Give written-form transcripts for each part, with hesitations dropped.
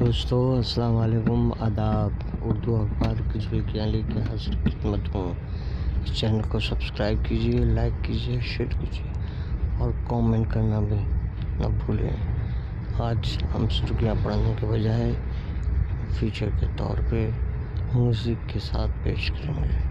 दोस्तों अस्सलाम वालेकुम, आदाब। उर्दू अखबार कुछ भी क्या लेके हाजिर खिदमत हूँ। इस चैनल को सब्सक्राइब कीजिए, लाइक कीजिए, शेयर कीजिए और कमेंट करना भी न भूलें। आज हम सुर्खियाँ पढ़ने के बजाय फीचर के तौर पे म्यूज़िक के साथ पेश करेंगे।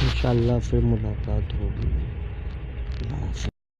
इंशाअल्लाह फिर मुलाकात होगी।